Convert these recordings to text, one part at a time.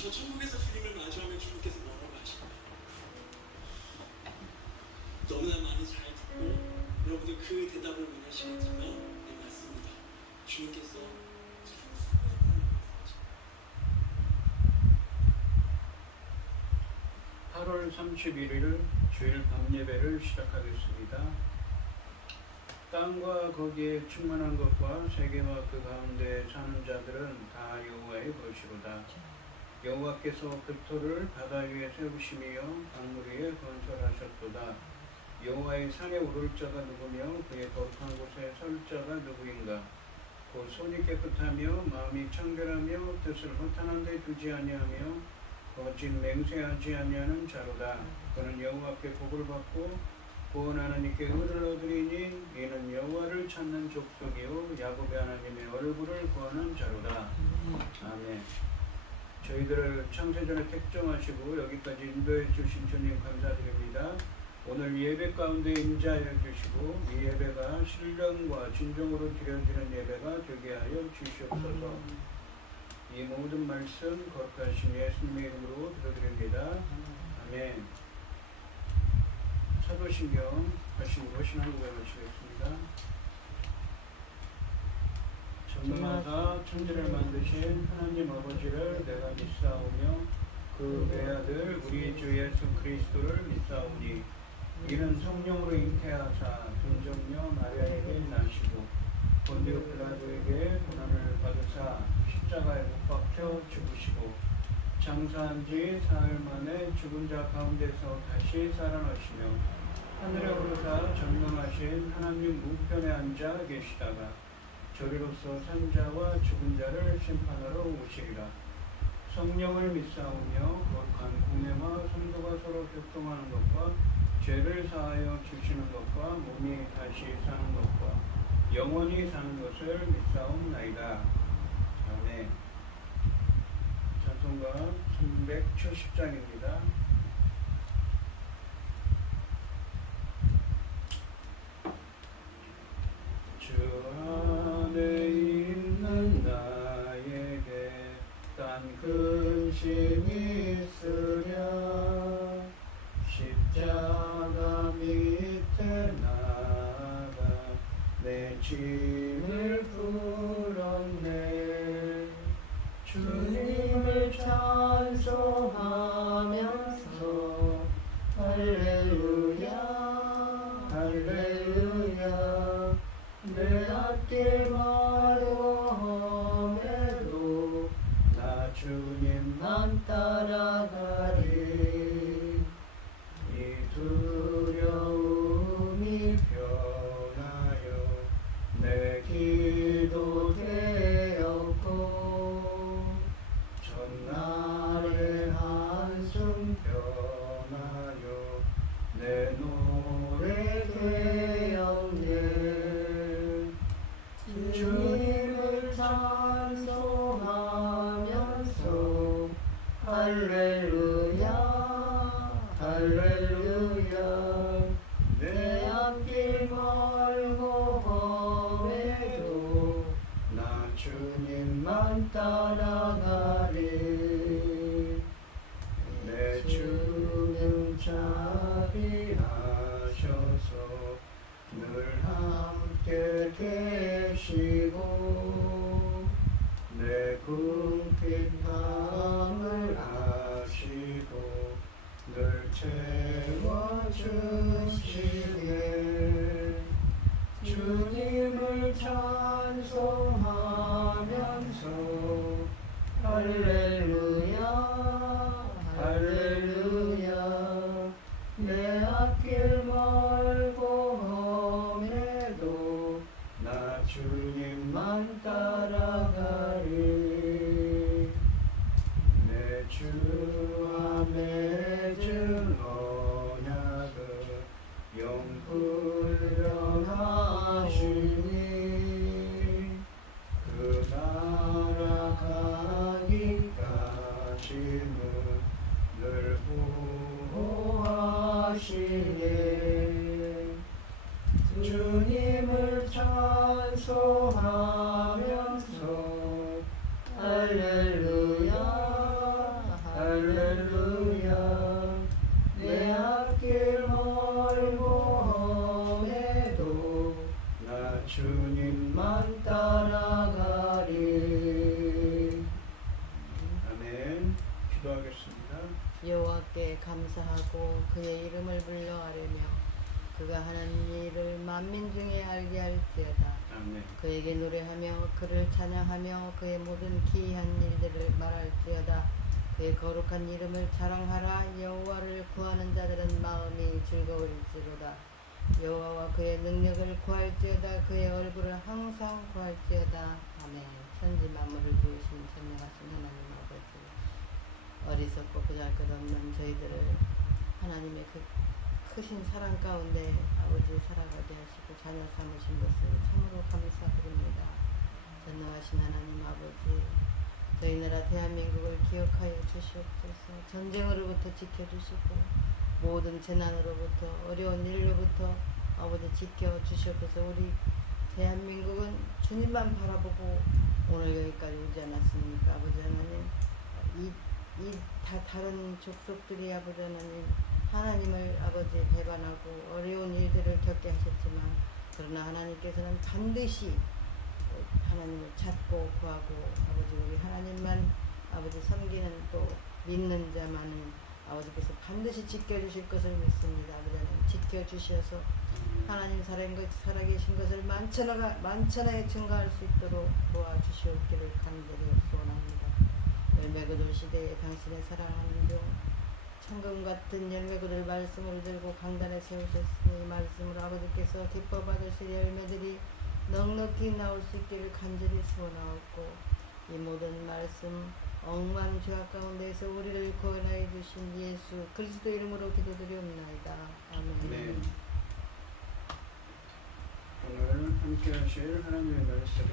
저 천국에서 주님을 마주하면 주님께서 뭐라고 하실까요? 너무나 많이 잘 듣고 여러분들 그 대답을 원하시겠지만 네, 맞습니다. 주님께서 참 수고했다는 말씀이죠. 8월 31일 주일 밤예배를 시작하겠습니다. 땅과 거기에 충만한 것과 세계와 그 가운데 사는 자들은 다 여호와의 것이로다. 여호와께서 그토를 바다 위에 세우시며 강물 위에 건설하셨도다. 여호와의 산에 오를 자가 누구며 그의 거룩한 곳에 설 자가 누구인가? 곧 손이 깨끗하며 마음이 청결하며 뜻을 허탄한 데 두지 아니하며 거짓 맹세하지 아니하는 자로다. 그는 여호와께 복을 받고 구원 하나님께 의를 얻으리니 이는 여호와를 찾는 족속이요 야곱의 하나님의 얼굴을 구하는 자로다. 아멘. 저희들을 창세전에 택정하시고 여기까지 인도해 주신 주님 감사드립니다. 오늘 예배 가운데 임재하여 주시고 이 예배가 신령과 진정으로 드려지는 예배가 되게 하여 주시옵소서. 이 모든 말씀 거룩하신 예수님의 이름으로 드려드립니다. 아멘. 사도신경 하시고 신앙고백 하시겠습니다. 전능하사 천지를 만드신 하나님 아버지를 내가 믿사오며 그 외아들 우리 주 예수 그리스도를 믿사오니 이는 성령으로 잉태하사 동정녀 마리아에게 나시고 본디오 빌라도에게 고난을 받으사 십자가에 못 박혀 죽으시고 장사한 지 사흘 만에 죽은 자 가운데서 다시 살아나시며 하늘에 오르사 전능하신 하나님 우편에 앉아 계시다가 저리로서 산자와 죽은 자를 심판하러 오시리라. 성령을 믿사오며 거룩한 공예와 성도가 서로 교통하는 것과 죄를 사하여 주시는 것과 몸이 다시 사는 것과 영원히 사는 것을 믿사옵나이다. 아멘. 찬송가 370장입니다. 주 안에 있는 나에게 딴 근심이 있으랴 십자가 밑에 나가 내 짐을 풀었네. 주님을 찬송하면서 할렐루야 할렐루야 내 앞길 마루험에도 나 주님만 따라가리. 이 두려움이 변하여 내 기도 되었고 전날의 한숨 변하여 내 노래 되었네. 주님을 찬송하면서 할렐루야 할렐루야 내 앞길 멀고 험해도 나 주님만 따라가리. 내 주는 자비하셔서 늘 함께 계시고 내 궁핍함을 아시고 늘 채워주시네. 주님을 찬송하면서 할렐루야 할렐루야 내 앞길 멀고 험해도 나 주님만 따라가리. 내 주 맺은 언약을 영불명하시니 그 나라 가기까지 여호와께 감사하고 그의 이름을 불러 아뢰며 그가 하는 일을 만민 중에 알게 할지어다. 아멘. 그에게 노래하며 그를 찬양하며 그의 모든 기이한 일들을 말할지어다. 그의 거룩한 이름을 자랑하라. 여호와를 구하는 자들은 마음이 즐거울지로다. 여호와와 그의 능력을 구할지어다. 그의 얼굴을 항상 구할지어다. 아멘. 천지 만물을 지으신 전능하신 하나님 아버지, 어리석고 보잘것없는 저희들을 하나님의 그 크신 사랑 가운데 아버지 살아가게 하시고 자녀 삼으신 것을 참으로 감사드립니다. 전능하신 하나님 아버지, 저희 나라 대한민국을 기억하여 주시옵소서. 전쟁으로부터 지켜주시고 모든 재난으로부터 어려운 일로부터 아버지 지켜주시옵소서. 우리 대한민국은 주님만 바라보고 오늘 여기까지 오지 않았습니까? 아버지 하나님, 다른 족속들이 아버지 하나님을 아버지 배반하고 어려운 일들을 겪게 하셨지만, 그러나 하나님께서는 반드시 하나님을 찾고 구하고 아버지 우리 하나님만 아버지 섬기는 또 믿는 자만은 아버지께서 반드시 지켜주실 것을 믿습니다. 아버지 하나님 지켜주셔서 하나님 살아계신 것을 만천하에 증거할 수 있도록 도와주시옵기를 간절히 소원합니다. 열매거들 시대에 당신의 사랑하는 중 천금 같은 열매거들 말씀을 들고 강단에 세우셨으니 말씀으로 아버지께서 기뻐 받으실 열매들이 넉넉히 나올 수 있기를 간절히 소원하옵고, 이 모든 말씀 억만 죄악 가운데에서 우리를 구원하여 주신 예수 그리스도 이름으로 기도드리옵나이다. 아멘. 네. 오늘 함께 하실 하나님의 말씀은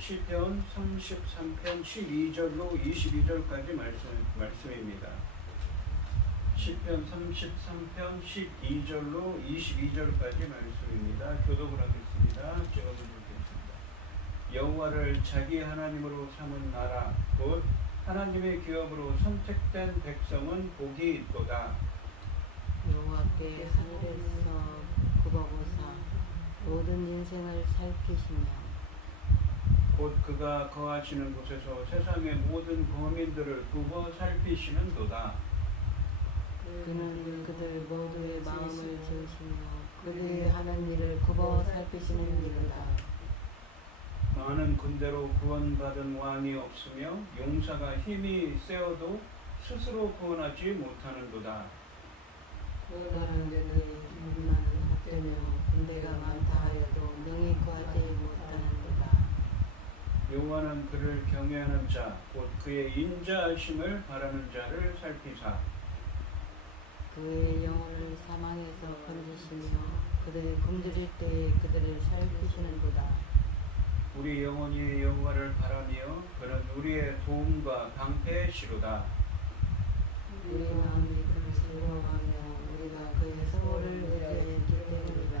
시편 33편 12절로 22절까지 말씀입니다. 시편 33편 12절로 22절까지 말씀입니다. 교독을 하겠습니다. 제가 읽겠습니다. 여호와를 자기 하나님으로 삼은 나라 곧 하나님의 기업으로 선택된 백성은 복이 있도다. 여호와께 하늘에서 굽어보사 모든 인생을 살피시며 곧 그가 거하시는 곳에서 세상의 모든 거민들을 굽어 살피시는도다. 그는 그들 모두의 마음을 지으시며 그들이 하는 일을 굽어 살피시는 이로다. 많은 군대로 구원받은 왕이 없으며 용사가 힘이 세어도 스스로 구원하지 못하는도다. 나라는 군만은 헛되며 군대가 많다 하여도 능히 구하지 못하는도다. 여호와는 그를 경외하는 자, 곧 그의 인자하심을 바라는 자를 살피사 그의 영혼을 사망에서 건지시며 그들이 굶주릴 때에 그들을 살피시는도다. 우리 영혼이 여호와를 바라며 그는 우리의 도움과 방패시로다. 우리 마음이 그를 즐거워하며 우리가 그의 성호를 의지하였기 때문이다.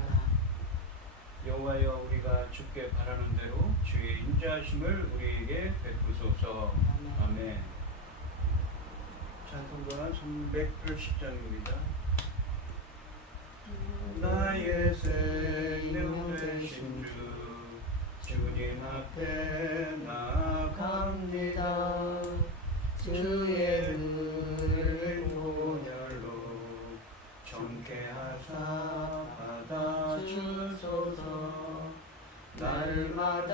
여호와여, 우리가 주께 바라는 대로 주의 인자하심을 우리에게 베푸소서. 아멘. 찬송가 380장입니다. 나의 생명 되신 주 주님 앞에 나아갑니다. 주의 은혜를 보혈로 정케하사 받아주소서. 날마다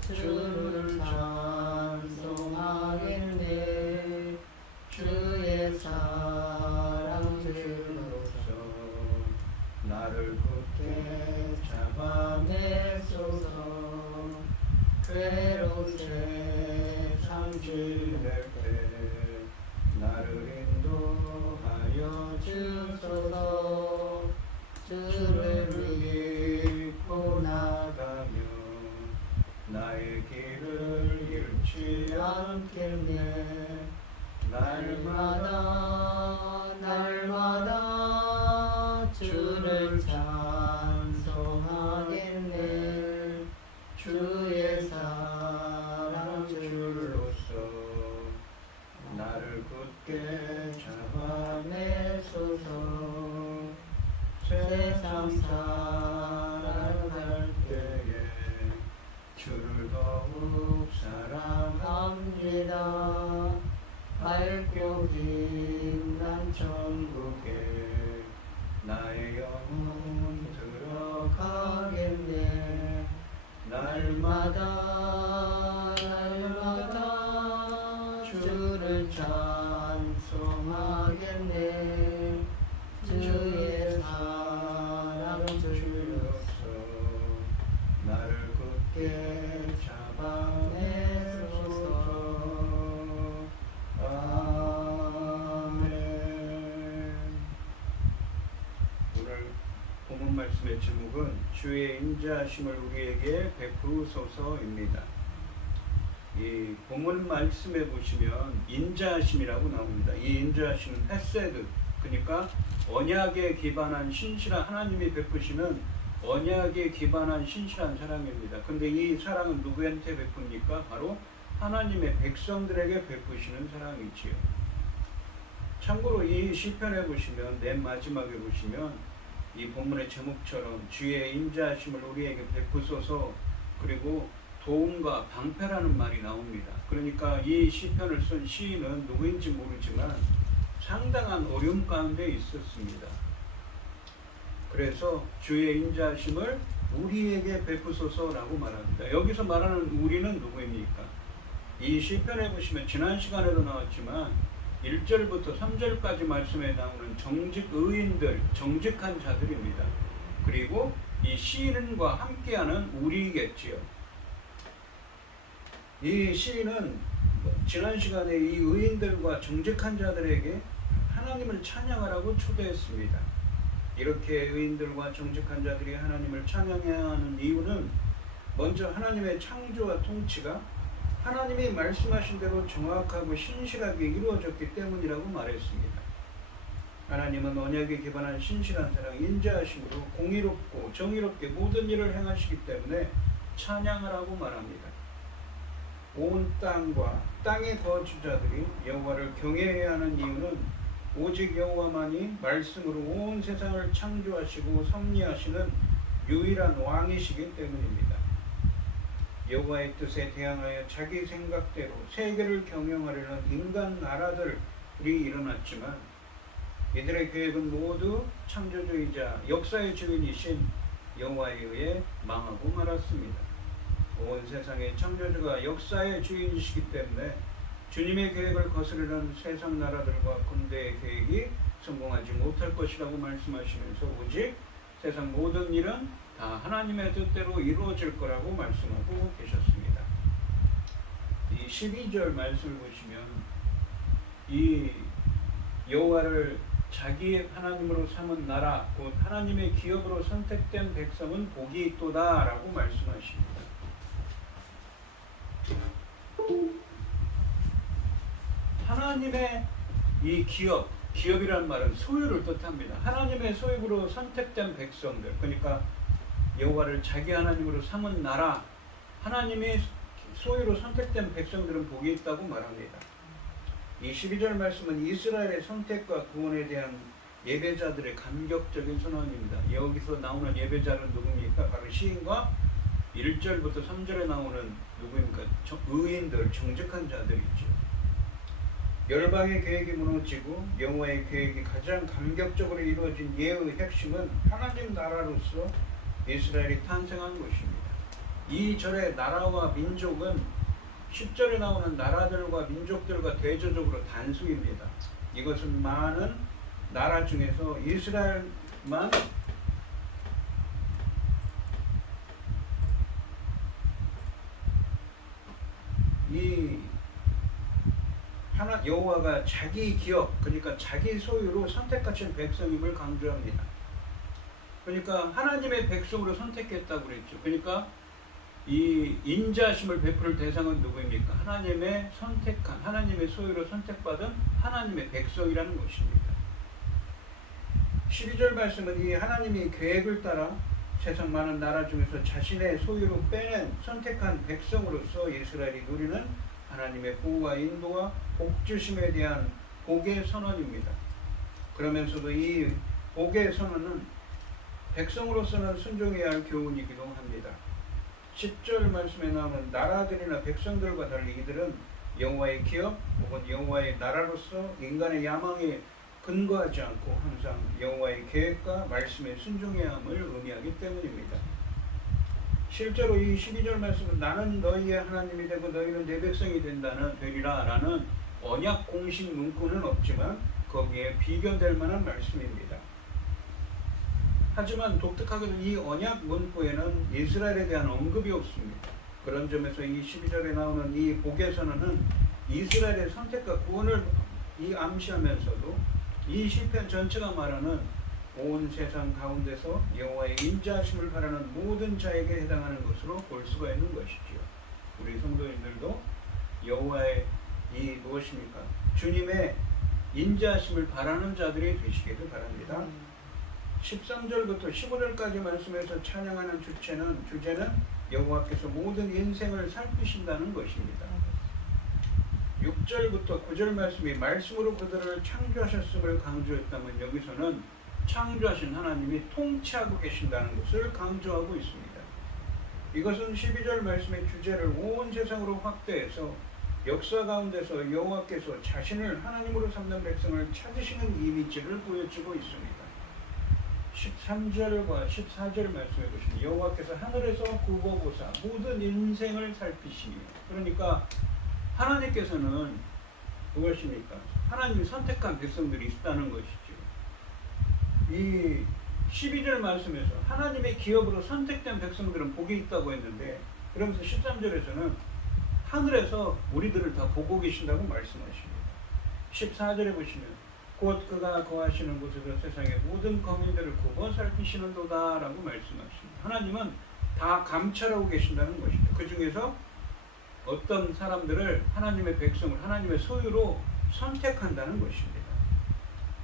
주를 찬송하겠네. 주의 사랑 주로서 나를 굳게 잡아내소서. 괴로운 세상 지낼 때 나를 인도하여 주소서. 주를 믿고 나가며 나의 길을 잃지 않겠네. 날마다 주를 찬송하겠네. 주의 사랑 주로서 나를 굳게 잡아내소서. 세상 살아갈 때에 주 주를 더욱 사랑합니다. 밝고 빛난 천국에 나의 영혼 들어가겠네. 날마다 주를 찬송하겠네. 주의 사랑 주옵소. 나를 굳게 잡아내소서. 아멘. 오늘 본문 말씀의 제목은 주의 인자하심을 우리에게 베푸소서입니다. 이 본문 말씀에 보시면 인자하심이라고 나옵니다. 이 인자하심은 헤세드, 그러니까 언약에 기반한 신실한, 하나님이 베푸시는 언약에 기반한 신실한 사랑입니다. 근데 이 사랑은 누구한테 베풉니까? 바로 하나님의 백성들에게 베푸시는 사랑이지요. 참고로 이 시편에 보시면, 맨 마지막에 보시면 이 본문의 제목처럼 주의 인자하심을 우리에게 베푸소서, 그리고 도움과 방패라는 말이 나옵니다. 그러니까 이 시편을 쓴 시인은 누구인지 모르지만 상당한 어려움 가운데 있었습니다. 그래서 주의 인자하심을 우리에게 베푸소서라고 말합니다. 여기서 말하는 우리는 누구입니까? 이 시편에 보시면 지난 시간에도 나왔지만 1절부터 3절까지 말씀에 나오는 정직 의인들, 정직한 자들입니다. 그리고 이 시인과 함께하는 우리겠지요. 이 시인은 지난 시간에 이 의인들과 정직한 자들에게 하나님을 찬양하라고 초대했습니다. 이렇게 의인들과 정직한 자들이 하나님을 찬양해야 하는 이유는 먼저 하나님의 창조와 통치가 하나님이 말씀하신 대로 정확하고 신실하게 이루어졌기 때문이라고 말했습니다. 하나님은 언약에 기반한 신실한 사랑, 인자하심으로 공의롭고 정의롭게 모든 일을 행하시기 때문에 찬양하라고 말합니다. 온 땅과 땅의 거주자들이 여호와를 경외해야 하는 이유는 오직 여호와만이 말씀으로 온 세상을 창조하시고 섭리하시는 유일한 왕이시기 때문입니다. 여호와의 뜻에 대항하여 자기 생각대로 세계를 경영하려는 인간 나라들이 일어났지만 이들의 계획은 모두 창조주이자 역사의 주인이신 여호와에 의해 망하고 말았습니다. 온 세상의 창조주가 역사의 주인이시기 때문에 주님의 계획을 거스르는 세상 나라들과 군대의 계획이 성공하지 못할 것이라고 말씀하시면서 오직 세상 모든 일은 다 하나님의 뜻대로 이루어질 거라고 말씀하고 계셨습니다. 이 12절 말씀을 보시면 이 여호와를 자기의 하나님으로 삼은 나라, 곧 하나님의 기업으로 선택된 백성은 복이 있도다 라고 말씀하십니다. 하나님의 이 기업이라는 말은 소유를 뜻합니다. 하나님의 소유로 선택된 백성들, 그러니까 여호와를 자기 하나님으로 삼은 나라, 하나님의 소유로 선택된 백성들은 복이 있다고 말합니다. 이 12절 말씀은 이스라엘의 선택과 구원에 대한 예배자들의 감격적인 선언입니다. 여기서 나오는 예배자는 누굽니까? 바로 시인과 1절부터 3절에 나오는 누구입니까? 의인들, 정직한 자들이죠. 열방의 계획이 무너지고 여호와의 계획이 가장 감격적으로 이루어진 예의 핵심은 하나님 나라로서 이스라엘이 탄생한 것입니다. 이 절의 나라와 민족은 10절에 나오는 나라들과 민족들과 대조적으로 단수입니다. 이것은 많은 나라 중에서 이스라엘만 여호와가 자기 기업, 그러니까 자기 소유로 선택하신 백성임을 강조합니다. 그러니까 하나님의 백성으로 선택했다고 그랬죠. 그러니까 이 인자하심을 베풀 대상은 누구입니까? 하나님의 선택한, 하나님의 소유로 선택받은 하나님의 백성이라는 것입니다. 12절 말씀은 이 하나님이 계획을 따라 세상 많은 나라 중에서 자신의 소유로 빼낸 선택한 백성으로서 이스라엘이 누리는 하나님의 보호와 인도와 복주심에 대한 복의 선언입니다. 그러면서도 이 복의 선언은 백성으로서는 순종해야 할 교훈이기도 합니다. 10절 말씀에 나오는 나라들이나 백성들과 달리 이들은 여호와의 기업 혹은 여호와의 나라로서 인간의 야망에 근거하지 않고 항상 여호와의 계획과 말씀에 순종해야 함을 의미하기 때문입니다. 실제로 이 12절 말씀은 나는 너희의 하나님이 되고 너희는 내 백성이 되리라 라는 언약 공식 문구는 없지만 거기에 비교될 만한 말씀입니다. 하지만 독특하게도 이 언약 문구에는 이스라엘에 대한 언급이 없습니다. 그런 점에서 이 12절에 나오는 이 복의 선언은 이스라엘의 선택과 구원을 암시하면서도 이 시편 전체가 말하는 온 세상 가운데서 여호와의 인자하심을 바라는 모든 자에게 해당하는 것으로 볼 수가 있는 것이지요. 우리 성도님들도 여호와의 이 무엇입니까? 주님의 인자하심을 바라는 자들이 되시기를 바랍니다. 13절부터 15절까지 말씀에서 찬양하는 주제는 여호와께서 모든 인생을 살피신다는 것입니다. 6절부터 9절 말씀이 말씀으로 그들을 창조하셨음을 강조했다면 여기서는 창조하신 하나님이 통치하고 계신다는 것을 강조하고 있습니다. 이것은 12절 말씀의 주제를 온 세상으로 확대해서 역사 가운데서 여호와께서 자신을 하나님으로 삼는 백성을 찾으시는 이미지를 보여주고 있습니다. 13절과 14절 말씀해 보시면 여호와께서 하늘에서 굽어보사 모든 인생을 살피시며, 그러니까 하나님께서는 무엇입니까? 하나님이 선택한 백성들이 있다는 것이죠. 이 12절 말씀에서 하나님의 기업으로 선택된 백성들은 복이 있다고 했는데, 그러면서 13절에서는 하늘에서 우리들을 다 보고 계신다고 말씀하십니다. 14절에 보시면 곧 그가 거하시는 곳에서 세상의 모든 거민들을 굽어 살피시는도다 라고 말씀하십니다. 하나님은 다 감찰하고 계신다는 것이죠. 그 중에서 어떤 사람들을 하나님의 백성을 하나님의 소유로 선택한다는 것입니다.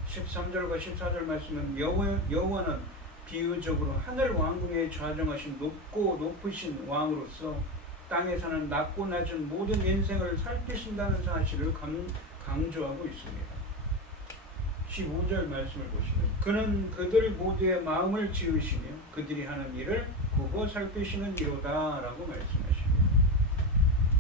13절과 14절 말씀은 여호와는 비유적으로 하늘 왕궁에 좌정하신 높고 높으신 왕으로서 땅에 사는 낮고 낮은 모든 인생을 살피신다는 사실을 강조하고 있습니다. 15절 말씀을 보시면 그는 그들 모두의 마음을 지으시며 그들이 하는 일을 굽어 살피시는 이로다 라고 말씀하십니다.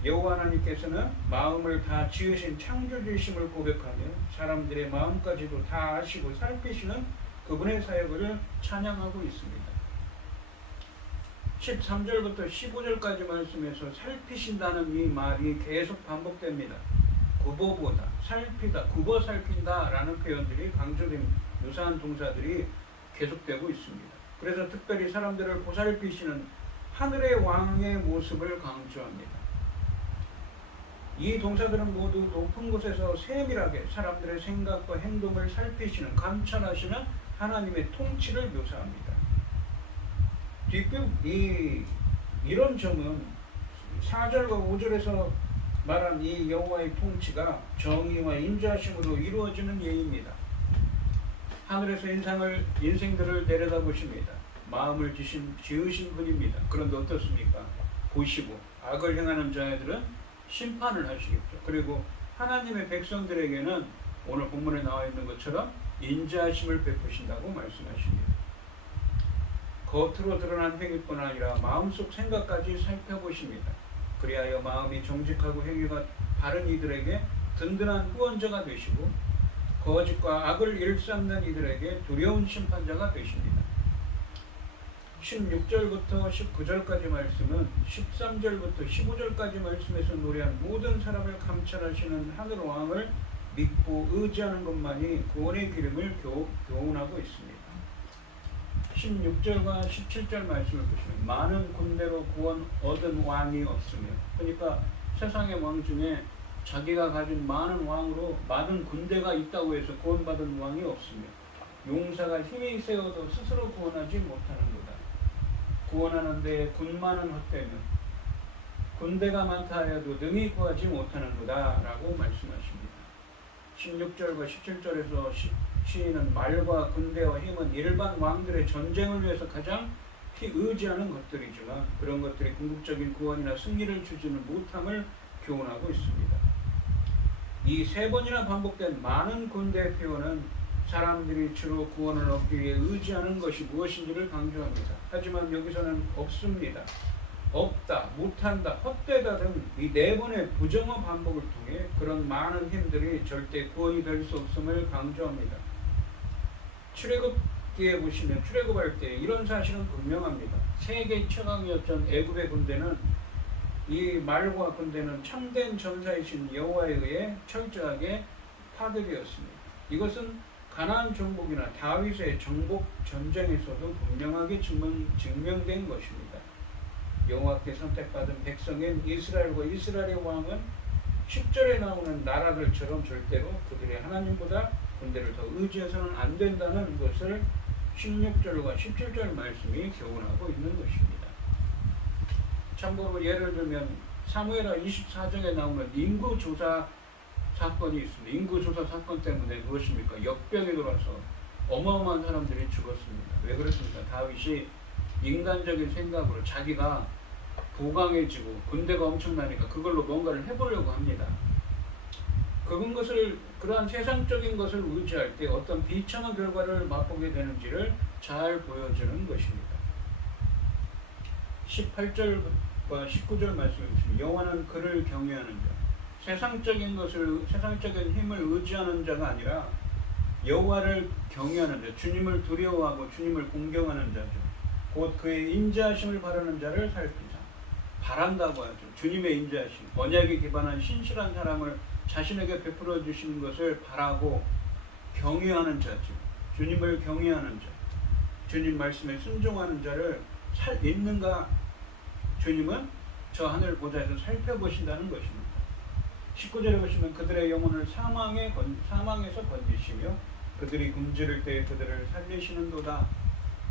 여호와 하나님께서는 마음을 다 지으신 창조주이심을 고백하며 사람들의 마음까지도 다 아시고 살피시는 그분의 사역을 찬양하고 있습니다. 13절부터 15절까지 말씀에서 살피신다는 이 말이 계속 반복됩니다. 굽어보다, 살피다, 굽어 살핀다 라는 표현들이 강조된 유사한 동사들이 계속되고 있습니다. 그래서 특별히 사람들을 보살피시는 하늘의 왕의 모습을 강조합니다. 이 동사들은 모두 높은 곳에서 세밀하게 사람들의 생각과 행동을 살피시는, 감찰하시는 하나님의 통치를 묘사합니다. 이런 점은 4절과 5절에서 말한 이 여호와의 통치가 정의와 인자하심으로 이루어지는 예입니다. 하늘에서 인생들을 내려다보십니다. 마음을 지으신 분입니다. 그런데 어떻습니까? 보시고 악을 행하는 자들은 심판을 하시겠죠. 그리고 하나님의 백성들에게는 오늘 본문에 나와 있는 것처럼 인자하심을 베푸신다고 말씀하십니다. 겉으로 드러난 행위뿐 아니라 마음속 생각까지 살펴보십니다. 그리하여 마음이 정직하고 행위가 바른 이들에게 든든한 후원자가 되시고 거짓과 악을 일삼는 이들에게 두려운 심판자가 되십니다. 16절부터 19절까지 말씀은 13절부터 15절까지 말씀에서 노래한 모든 사람을 감찰하시는 하늘 왕을 믿고 의지하는 것만이 구원의 기름을 교훈하고 있습니다. 16절과 17절 말씀을 보시면 많은 군대로 구원 얻은 왕이 없으며, 그러니까 세상의 왕 중에 자기가 가진 많은 왕으로 많은 군대가 있다고 해서 구원받은 왕이 없으며 용사가 힘이 세어도 스스로 구원하지 못하는 거다. 구원하는 데에 군마는 헛되며 군대가 많다 하여도 능히 구하지 못하는 거다 라고 말씀하십니다. 16절과 17절에서 시인은 말과 군대와 힘은 일반 왕들의 전쟁을 위해서 가장 의지하는 것들이지만 그런 것들이 궁극적인 구원이나 승리를 주지는 못함을 교훈하고 있습니다. 이 세 번이나 반복된 많은 군대의 표현은 사람들이 주로 구원을 얻기 위해 의지하는 것이 무엇인지를 강조합니다. 하지만 여기서는 없습니다. 없다, 못한다, 헛되다 등 이 네 번의 부정어 반복을 통해 그런 많은 힘들이 절대 구원이 될 수 없음을 강조합니다. 출애굽기에 보시면 출애굽할 때 이런 사실은 분명합니다. 세계 최강이었던 애굽의 군대는 이 말과 군대는 참된 전사이신 여호와에 의해 철저하게 파괴되었습니다. 이것은 가나안 정복이나 다윗의 정복 전쟁에서도 분명하게 증명된 것입니다. 여호와께 선택받은 백성인 이스라엘과 이스라엘의 왕은 10절에 나오는 나라들처럼 절대로 그들의 하나님보다 군대를 더 의지해서는 안 된다는 것을 16절과 17절 말씀이 교훈하고 있는 것입니다. 참고로 예를 들면 사무엘하 24장에 나오는 인구조사 사건이 있습니다. 인구조사 사건 때문에 무엇입니까? 역병이 돌아서 어마어마한 사람들이 죽었습니다. 왜 그렇습니까? 다윗이 인간적인 생각으로 자기가 부강해지고 군대가 엄청나니까 그걸로 뭔가를 해보려고 합니다. 그러한 세상적인 것을 의지할 때 어떤 비참한 결과를 맛보게 되는지를 잘 보여주는 것입니다. 18절과 19절 말씀해 주시면 여호와는 그를 경외하는 자, 세상적인 힘을 의지하는 자가 아니라 여호와를 경외하는 자, 주님을 두려워하고 주님을 공경하는 자죠. 곧 그의 인자하심을 바라는 자를 살피사. 바란다고 하죠. 주님의 인자하심, 언약에 기반한 신실한 사랑을 자신에게 베풀어 주시는 것을 바라고 경외하는 자죠. 주님을 경외하는 자, 주님 말씀에 순종하는 자를 있는가? 주님은 저 하늘 보좌에서 살펴보신다는 것입니다. 19절에 보시면 그들의 영혼을 사망에서 건지시며 그들이 굶주릴 때 그들을 살리시는도다.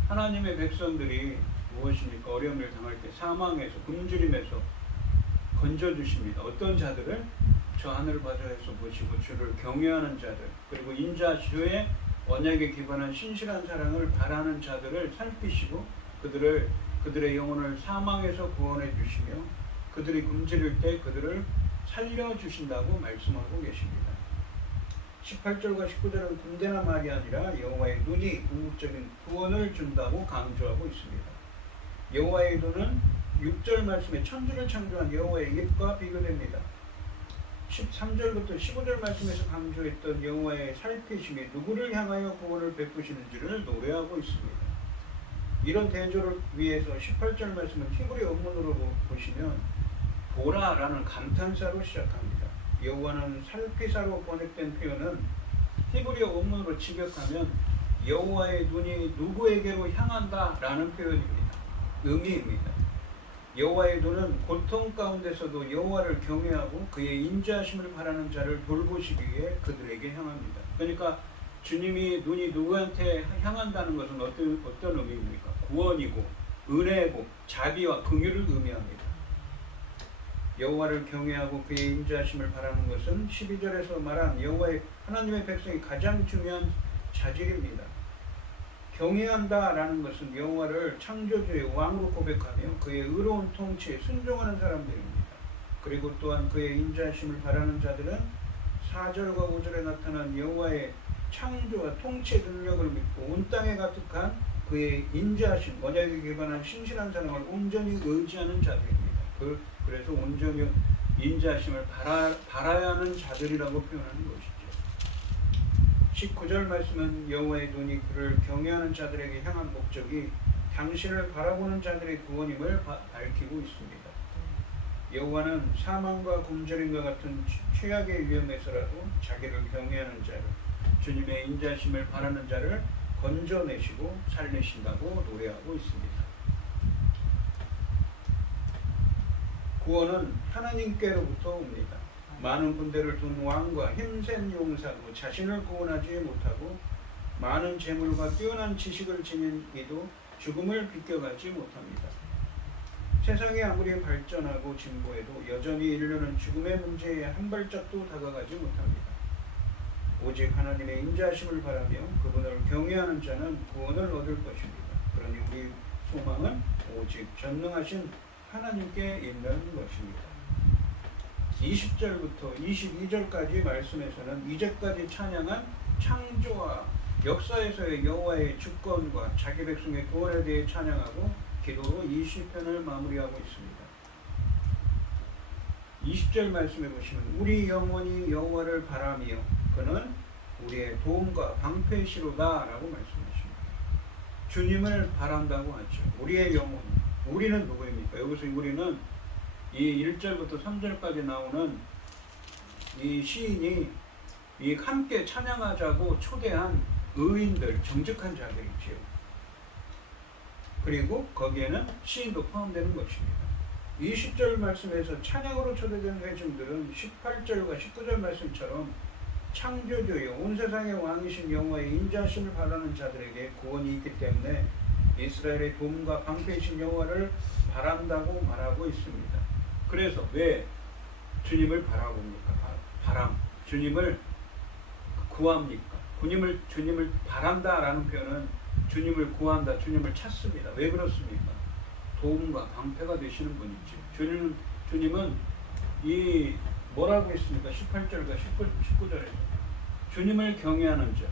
하나님의 백성들이 무엇입니까? 어려움을 당할 때 사망에서 굶주림에서 건져주십니다. 어떤 자들을? 저 하늘 보좌에서 보시고 주를 경외하는 자들, 그리고 인자주의 언약에 기반한 신실한 사랑을 바라는 자들을 살피시고 그들의 영혼을 사망에서 구원해 주시며 그들이 굶주릴 때 그들을 살려주신다고 말씀하고 계십니다. 18절과 19절은 군대나 말이 아니라 여호와의 눈이 궁극적인 구원을 준다고 강조하고 있습니다. 여호와의 눈은 6절 말씀에 천지를 창조한 여호와의 입과 비교됩니다. 13절부터 15절 말씀에서 강조했던 여호와의 살피심이 누구를 향하여 구원을 베푸시는지를 노래하고 있습니다. 이런 대조를 위해서 18절 말씀은 히브리 원문으로 보시면 보라라는 감탄사로 시작합니다. 여호와는 살피사로 번역된 표현은 히브리 원문으로 직역하면 여호와의 눈이 누구에게로 향한다라는 표현입니다. 의미입니다. 여호와의 눈은 고통 가운데서도 여호와를 경외하고 그의 인자하심을 바라는 자를 돌보시기 위해 그들에게 향합니다. 그러니까 주님이 눈이 누구한테 향한다는 것은 어떤 의미입니까? 구원이고 은혜고 자비와 긍휼을 의미합니다. 여호와를 경외하고 그의 인자하심을 바라는 것은 12절에서 말한 여호와의 하나님의 백성이 가장 중요한 자질입니다. 경외한다라는 것은 여호와를 창조주의 왕으로 고백하며 그의 의로운 통치에 순종하는 사람들입니다. 그리고 또한 그의 인자하심을 바라는 자들은 4절과 5절에 나타난 여호와의 창조와 통치 능력을 믿고 온 땅에 가득한 그의 인자하심, 언약에 기반한 신실한 사랑을 온전히 의지하는 자들입니다. 그래서 온전히 인자하심을 바라야 하는 자들이라고 표현하는 것이죠. 19절 말씀은 여호와의 눈이 그를 경외하는 자들에게 향한 목적이 당신을 바라보는 자들의 구원임을 밝히고 있습니다. 여호와는 사망과 굶주림과 같은 최악의 위험에서라도 자기를 경외하는 자를, 주님의 인자하심을 바라는 자를 건져내시고 살리신다고 노래하고 있습니다. 구원은 하나님께로부터 옵니다. 많은 군대를 둔 왕과 힘센 용사도 자신을 구원하지 못하고 많은 재물과 뛰어난 지식을 지닌 이도 죽음을 비껴가지 못합니다. 세상이 아무리 발전하고 진보해도 여전히 인류는 죽음의 문제에 한 발짝도 다가가지 못합니다. 오직 하나님의 인자하심을 바라며 그분을 경외하는 자는 구원을 얻을 것입니다. 그러니 우리 소망은 오직 전능하신 하나님께 있는 것입니다. 20절부터 22절까지 말씀에서는 이제까지 찬양한 창조와 역사에서의 여호와의 주권과 자기 백성의 구원에 대해 찬양하고 기도로 이 시편을 마무리하고 있습니다. 20절 말씀해 보시면 우리 영혼이 여호와를 바라며 그는 우리의 도움과 방패시로다 라고 말씀하십니다. 주님을 바란다고 하죠. 우리의 영혼, 우리는 누구입니까? 여기서 우리는 이 1절부터 3절까지 나오는 이 시인이 이 함께 찬양하자고 초대한 의인들, 정직한 자들이지요. 그리고 거기에는 시인도 포함되는 것입니다. 20절 말씀에서 찬양으로 초대된 회중들은 18절과 19절 말씀처럼 창조주여 온 세상의 왕이신 여호와의 인자하심을 바라는 자들에게 구원이 있기 때문에 이스라엘의 도움과 방패이신 여호와를 바란다고 말하고 있습니다. 그래서 왜 주님을 바라봅니까? 주님을 구합니까? 주님을 바란다라는 표현은 주님을 구한다, 주님을 찾습니다. 왜 그렇습니까? 도움과 방패가 되시는 분이죠. 주님은 이 뭐라고 했습니까? 18절과 19절에서 주님을 경외하는 자,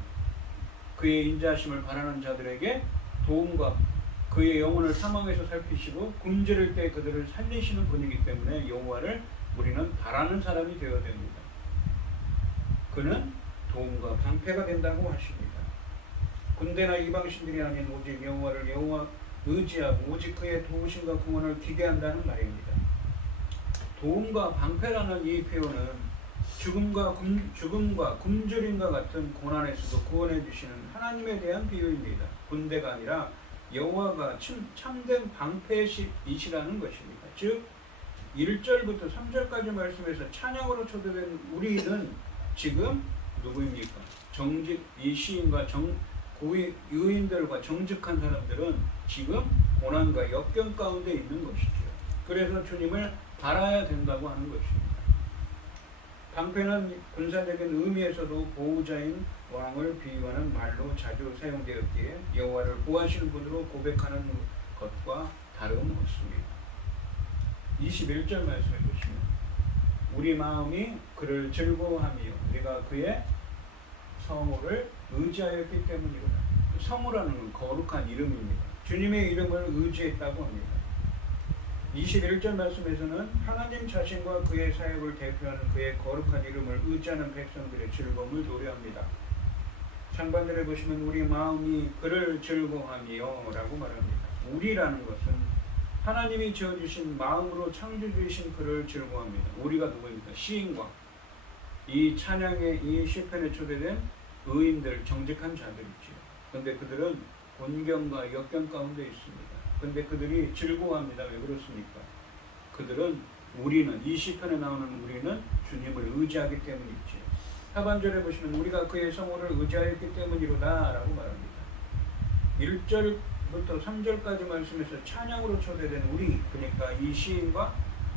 그의 인자하심을 바라는 자들에게 도움과 그의 영혼을 사망에서 살피시고 굶주릴 때 그들을 살리시는 분이기 때문에 여호와를 우리는 바라는 사람이 되어야 됩니다. 그는 도움과 방패가 된다고 하십니다. 군대나 이방신들이 아닌 오직 여호와를 의지하고 오직 그의 도우심과 구원을 기대한다는 말입니다. 도움과 방패라는 이 표현은 죽음과 굶주림과 같은 고난에서도 구원해 주시는 하나님에 대한 비유입니다. 군대가 아니라 여호와가 참된 방패이시라는 것입니다. 즉 1절부터 3절까지 말씀에서 찬양으로 초대된 우리는 지금 누구입니까? 이 시인과 의인들과 정직한 사람들은 지금 고난과 역경 가운데 있는 것이죠. 그래서 주님을 바라야 된다고 하는 것입니다. 방패는 군사적인 의미에서도 보호자인 왕을 비유하는 말로 자주 사용되었기에 여호와를 구하시는 분으로 고백하는 것과 다름없습니다. 21절 말씀해 보시면 우리 마음이 그를 즐거워하며 우리가 그의 성호를 의지하였기 때문이로다. 성호라는 건 거룩한 이름입니다. 주님의 이름을 의지했다고 합니다. 21절 말씀에서는 하나님 자신과 그의 사역을 대표하는 그의 거룩한 이름을 의지하는 백성들의 즐거움을 노래합니다. 상반절에 보시면 우리 마음이 그를 즐거워하며 라고 말합니다. 우리라는 것은 하나님이 지어주신 마음으로 창조주이신 그를 즐거워합니다. 우리가 누구입니까? 시인과 이 찬양의 이 시편에 초대된 의인들, 정직한 자들이지요. 그런데 그들은 곤경과 역경 가운데 있습니다. 그런데 그들이 즐거워합니다. 왜 그렇습니까? 이 시편에 나오는 우리는 주님을 의지하기 때문이지요. 하반절에 보시면 우리가 그의 성호를 의지하였기 때문이로다 라고 말합니다. 1절부터 3절까지 말씀에서 찬양으로 초대된 우리, 그러니까 이 시인과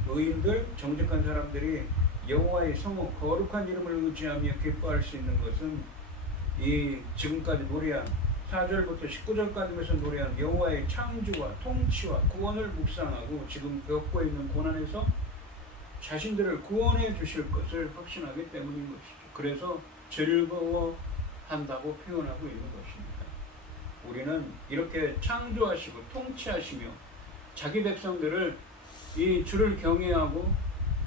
의인들, 정직한 사람들이 여호와의 성호, 거룩한 이름을 의지하며 기뻐할 수 있는 것은 이 지금까지 노래한 4절부터 19절까지에서 노래한 여호와의 창조와 통치와 구원을 묵상하고 지금 겪고 있는 고난에서 자신들을 구원해 주실 것을 확신하기 때문인 것이죠. 그래서 즐거워한다고 표현하고 있는 것입니다. 우리는 이렇게 창조하시고 통치하시며 자기 백성들을 이 주를 경외하고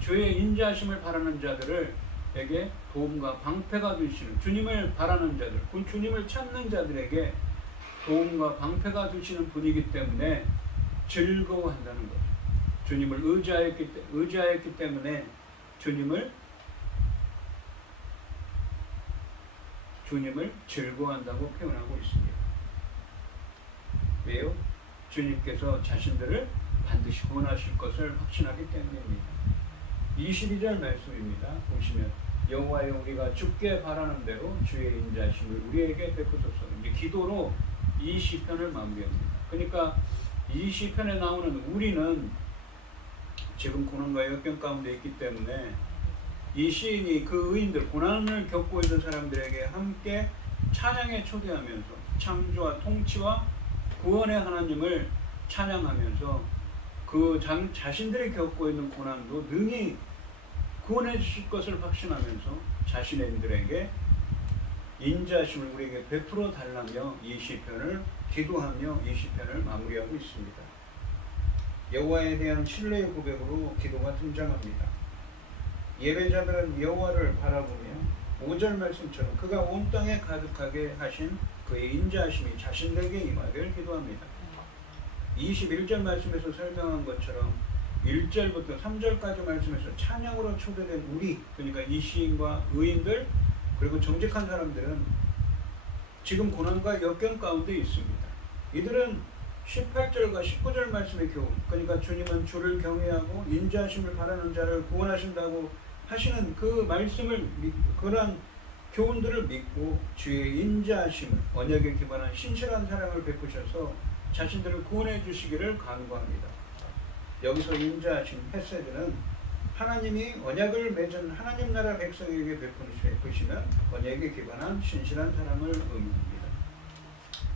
주의 인자하심을 바라는 자들에게 도움과 방패가 되시는 주님을 바라는 자들, 주님을 찾는 자들에게 도움과 방패가 되시는 분이기 때문에 즐거워한다는 거죠. 주님을 의지하였기 때문에 주님을 즐거워한다고 표현하고 있습니다. 왜요? 주님께서 자신들을 반드시 구원하실 것을 확신하기 때문입니다. 22절 말씀입니다. 보시면 여호와여 우리가 주께 바라는 대로 주의 인자하심을 우리에게 베푸소서. 이제 기도로 이 시편을 마무리합니다. 그러니까 이 시편에 나오는 우리는 지금 고난과 역경 가운데 있기 때문에 이 시인이 그 의인들, 고난을 겪고 있는 사람들에게 함께 찬양에 초대하면서 창조와 통치와 구원의 하나님을 찬양하면서 그 자신들이 겪고 있는 고난도 능히 구원해 주실 것을 확신하면서 자신의 인들에게 인자하심을 우리에게 베풀어 달라며 이 시편을 기도하며 이 시편을 마무리하고 있습니다. 여호와에 대한 신뢰의 고백으로 기도가 등장합니다. 예배자들은 여호와를 바라보며 5절 말씀처럼 그가 온 땅에 가득하게 하신 그의 인자하심이 자신들에게 임하길 기도합니다. 21절 말씀에서 설명한 것처럼 1절부터 3절까지 말씀에서 찬양으로 초대된 우리, 그러니까 이 시인과 의인들 그리고 정직한 사람들은 지금 고난과 역경 가운데 있습니다. 이들은 18절과 19절 말씀의 교훈, 그러니까 주님은 주를 경외하고 인자하심을 바라는 자를 구원하신다고 하시는 그 말씀을 그런 교훈들을 믿고 주의 인자하심을 언약에 기반한 신실한 사랑을 베푸셔서 자신들을 구원해 주시기를 간구합니다. 여기서 인자하심 헤세드는 하나님이 언약을 맺은 하나님 나라 백성에게 베푸시는 언약에 기반한 신실한 사랑을 의미합니다.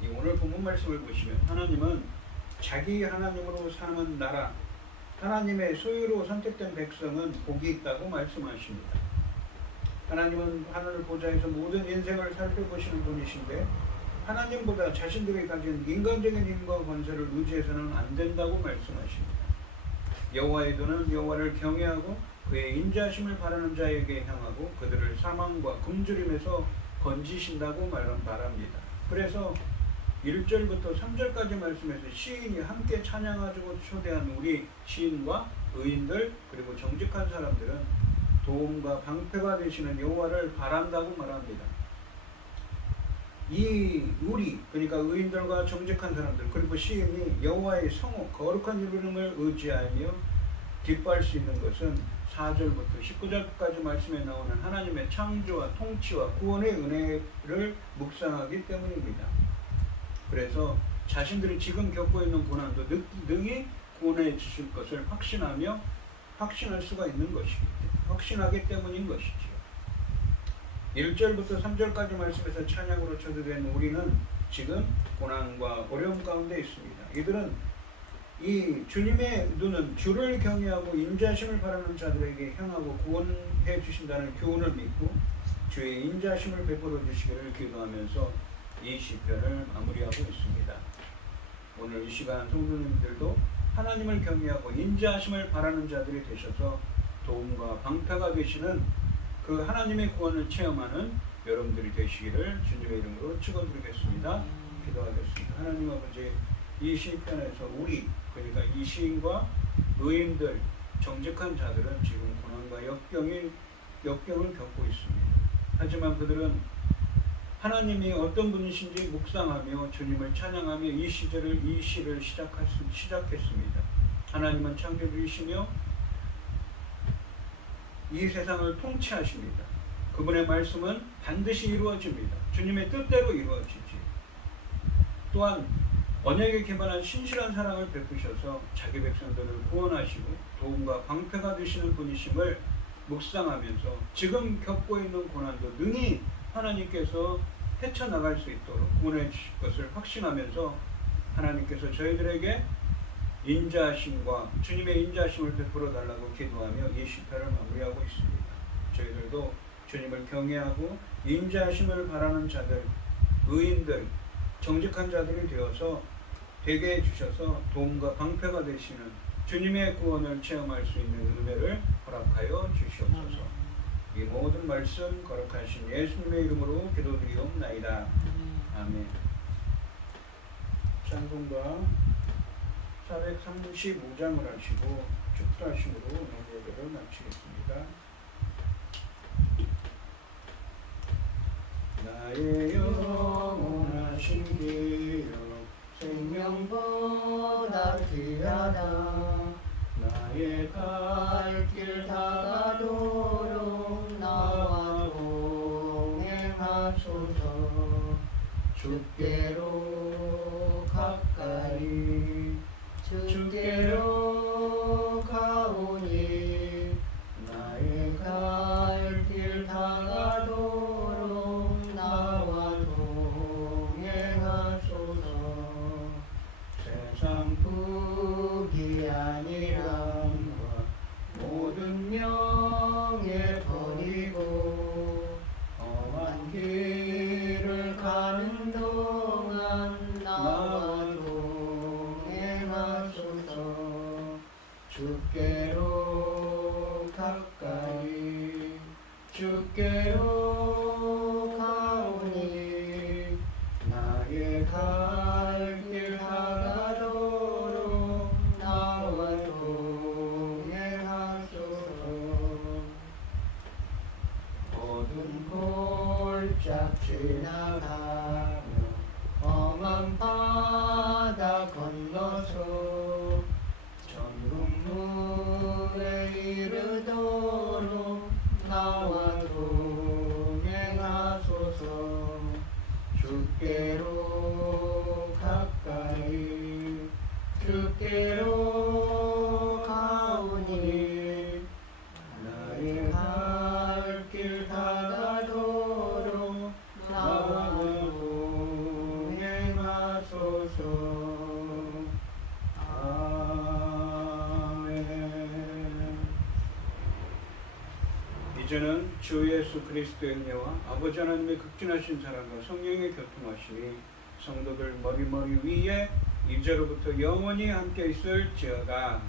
이 오늘 본문 말씀을 보시면 하나님은 자기 하나님으로 삼은 나라, 하나님의 소유로 선택된 백성은 복이 있다고 말씀하십니다. 하나님은 하늘 보좌에서 모든 인생을 살펴보시는 분이신데 하나님보다 자신들이 가진 인간적인 힘과 권세를 의지해서는 안 된다고 말씀하십니다. 여호와의 도는 여호와를 경외하고 그의 인자하심을 바라는 자에게 향하고 그들을 사망과 굶주림에서 건지신다고 말합니다. 그래서 1절부터 3절까지 말씀에서 시인이 함께 찬양하고 초대한 우리 시인과 의인들 그리고 정직한 사람들은 도움과 방패가 되시는 여호와를 바란다고 말합니다. 이 우리, 그러니까 의인들과 정직한 사람들 그리고 시인이 여호와의 성호 거룩한 이름을 의지하며 기뻐할 수 있는 것은 4절부터 19절까지 말씀에 나오는 하나님의 창조와 통치와 구원의 은혜를 묵상하기 때문입니다. 그래서 자신들이 지금 겪고 있는 고난도 능히 구원해 주실 것을 확신할 수가 있는 것이기 때문에 확신하기 때문인 것이지요. 1절부터 3절까지 말씀에서 찬양으로 초대된 우리는 지금 고난과 어려움 가운데 있습니다. 이들은 이 주님의 눈은 주를 경외하고 인자하심을 바라는 자들에게 향하고 구원해 주신다는 교훈을 믿고 주의 인자하심을 베풀어 주시기를 기도하면서 이 시편을 마무리하고 있습니다. 오늘 이 시간 성도님들도 하나님을 경외하고 인자하심을 바라는 자들이 되셔서 도움과 방패가 되시는 그 하나님의 구원을 체험하는 여러분들이 되시기를 주님의 이름으로 축원드리겠습니다. 기도하겠습니다. 하나님 아버지, 이 시편에서 우리, 그러니까 이 시인과 의인들, 정직한 자들은 지금 고난과 역경을 겪고 있습니다. 하지만 그들은 하나님이 어떤 분이신지 묵상하며 주님을 찬양하며 이 시를 시작했습니다. 하나님은 창조주이시며 이 세상을 통치하십니다. 그분의 말씀은 반드시 이루어집니다. 주님의 뜻대로 이루어지지. 또한 언약에 기반한 신실한 사랑을 베푸셔서 자기 백성들을 구원하시고 도움과 방패가 되시는 분이심을 묵상하면서 지금 겪고 있는 고난도 능히 하나님께서 헤쳐나갈 수 있도록 구원해 주실 것을 확신하면서 하나님께서 저희들에게 인자하심과 주님의 인자하심을 베풀어 달라고 기도하며 이 시편을 마무리하고 있습니다. 저희들도 주님을 경외하고 인자하심을 바라는 자들, 의인들, 정직한 자들이 되어서 되게 해주셔서 도움과 방패가 되시는 주님의 구원을 체험할 수 있는 은혜를 허락하여 주시옵소서. 이 모든 말씀 거룩하신 예수님의 이름으로 기도드리옵나이다. 아멘. 찬송가 435장을 하시고 축도하심으로 오늘 예배를 마치겠습니다. 나의 영원하신 기억 생명보다 귀하다. 나의 갈 길 다가도록 나와 동행하소서. 주께로 가까이 주께로 가오니 나의 갈 길 다가도록 나와 동행하소서. 세상 부귀한 이랑과 모든 명예 버리고 험한 길을 가는 동안 주께로 가오니 나의 갈 길 다가도록 나와 동행하소서. 어두운 골짝 지나가며 험한 바다 건너서 천국문에 이르도록 나와 동행하소서. 주께로 가까이 주께로 가오니 나의 갈 길 다가도록 나와 동행하소서. 아멘. 이제는 주 예수 그리스도의 은혜와 아버지 하나님의 극진하신 사랑과 성령의 교통하심이 성도들 머리 위에 이제로부터 영원히 함께 있을지어다.